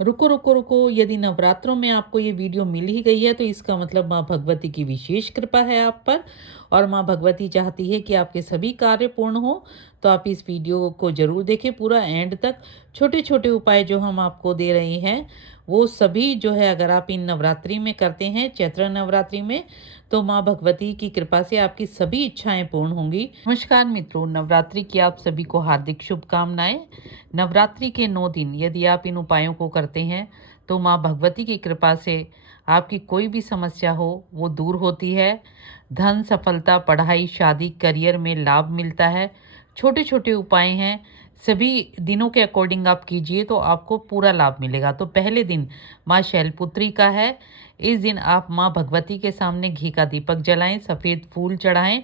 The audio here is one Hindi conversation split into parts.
रुको रुको रुको, यदि नवरात्रों में आपको ये वीडियो मिल ही गई है तो इसका मतलब माँ भगवती की विशेष कृपा है आप पर, और माँ भगवती चाहती है कि आपके सभी कार्य पूर्ण हो। तो आप इस वीडियो को ज़रूर देखें पूरा एंड तक। छोटे छोटे उपाय जो हम आपको दे रहे हैं वो सभी जो है अगर आप इन नवरात्रि में करते हैं, चैत्र नवरात्रि में, तो माँ भगवती की कृपा से आपकी सभी इच्छाएं पूर्ण होंगी। नमस्कार मित्रों, नवरात्रि की आप सभी को हार्दिक शुभकामनाएं। नवरात्रि के 9 दिन यदि आप इन उपायों को करते हैं तो माँ भगवती की कृपा से आपकी कोई भी समस्या हो वो दूर होती है। धन, सफलता, पढ़ाई, शादी, करियर में लाभ मिलता है। छोटे छोटे उपाय हैं, सभी दिनों के अकॉर्डिंग आप कीजिए तो आपको पूरा लाभ मिलेगा। तो पहले दिन माँ शैलपुत्री का है। इस दिन आप माँ भगवती के सामने घी का दीपक जलाएं, सफ़ेद फूल चढ़ाएं,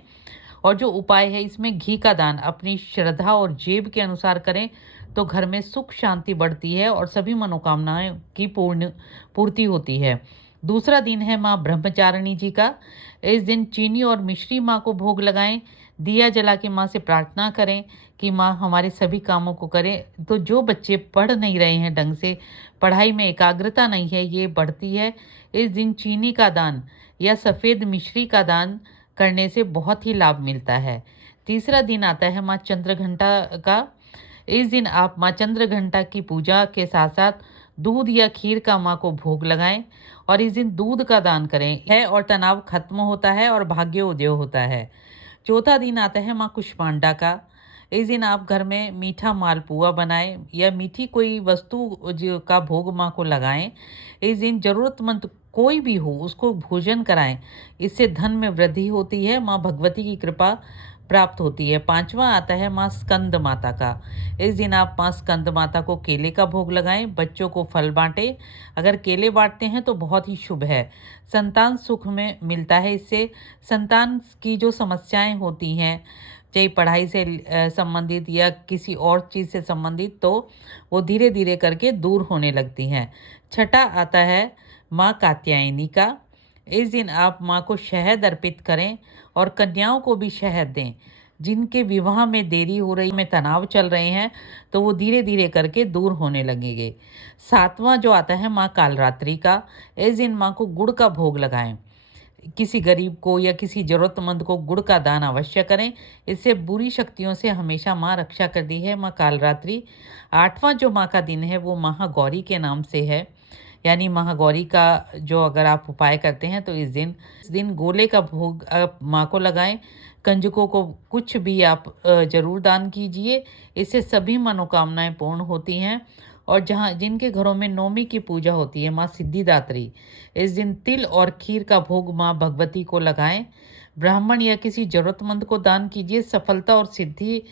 और जो उपाय है इसमें घी का दान अपनी श्रद्धा और जेब के अनुसार करें तो घर में सुख शांति बढ़ती है और सभी मनोकामनाएं की पूर्ति होती है। दूसरा दिन है माँ ब्रह्मचारिणी जी का। इस दिन चीनी और मिश्री माँ को भोग लगाएं, दिया जला के माँ से प्रार्थना करें कि माँ हमारे सभी कामों को करें। तो जो बच्चे पढ़ नहीं रहे हैं ढंग से, पढ़ाई में एकाग्रता नहीं है, ये बढ़ती है। इस दिन चीनी का दान या सफ़ेद मिश्री का दान करने से बहुत ही लाभ मिलता है। तीसरा दिन आता है माँ चंद्रघंटा का। इस दिन आप माँ चंद्रघंटा की पूजा के साथ साथ दूध या खीर का माँ को भोग लगाएं और इस दिन दूध का दान करें है और तनाव खत्म होता है और भाग्योदय होता है। चौथा दिन आता है माँ कुष्मांडा का। इस दिन आप घर में मीठा मालपुआ बनाएं या मीठी कोई वस्तु जो का भोग माँ को लगाएं। इस दिन ज़रूरतमंद कोई भी हो उसको भोजन कराएं, इससे धन में वृद्धि होती है, माँ भगवती की कृपा प्राप्त होती है। पांचवा आता है माँ स्कंद माता का। इस दिन आप माँ स्कंद माता को केले का भोग लगाएं, बच्चों को फल बांटें। अगर केले बांटते हैं तो बहुत ही शुभ है, संतान सुख में मिलता है। इससे संतान की जो समस्याएं होती हैं, चाहे पढ़ाई से संबंधित या किसी और चीज़ से संबंधित, तो वो धीरे धीरे करके दूर होने लगती हैं। छठा आता है माँ कात्यायनी का। इस दिन आप माँ को शहद अर्पित करें और कन्याओं को भी शहद दें। जिनके विवाह में देरी हो रही, में तनाव चल रहे हैं, तो वो धीरे धीरे करके दूर होने लगेंगे। सातवां जो आता है माँ कालरात्रि का। इस दिन माँ को गुड़ का भोग लगाएं, किसी गरीब को या किसी ज़रूरतमंद को गुड़ का दान अवश्य करें, इससे बुरी शक्तियों से हमेशा माँ रक्षा करती है माँ कालरात्रि। आठवां जो माँ का दिन है वो महागौरी के नाम से है, यानी महागौरी का जो अगर आप उपाय करते हैं तो इस दिन गोले का भोग आप माँ को लगाएं। कंजकों को कुछ भी आप जरूर दान कीजिए, इससे सभी मनोकामनाएं पूर्ण होती हैं। और जहाँ जिनके घरों में नौमी की पूजा होती है माँ सिद्धिदात्री, इस दिन तिल और खीर का भोग माँ भगवती को लगाएं। ब्राह्मण या किसी जरूरतमंद को दान कीजिए, सफलता और सिद्धि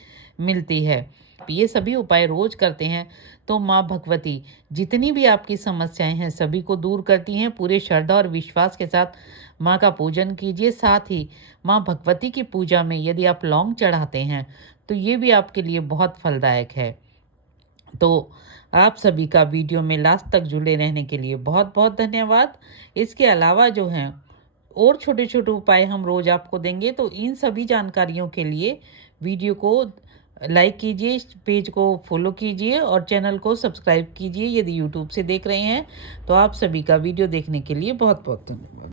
मिलती है। ये सभी उपाय रोज करते हैं तो माँ भगवती जितनी भी आपकी समस्याएं हैं सभी को दूर करती हैं। पूरे श्रद्धा और विश्वास के साथ माँ का पूजन कीजिए। साथ ही माँ भगवती की पूजा में यदि आप लौंग चढ़ाते हैं तो ये भी आपके लिए बहुत फलदायक है। तो आप सभी का वीडियो में लास्ट तक जुड़े रहने के लिए बहुत बहुत धन्यवाद। इसके अलावा जो हैं और छोटे छोटे उपाय हम रोज आपको देंगे, तो इन सभी जानकारियों के लिए वीडियो को लाइक कीजिए, पेज को फॉलो कीजिए और चैनल को सब्सक्राइब कीजिए। यदि यूट्यूब से देख रहे हैं तो आप सभी का वीडियो देखने के लिए बहुत बहुत धन्यवाद।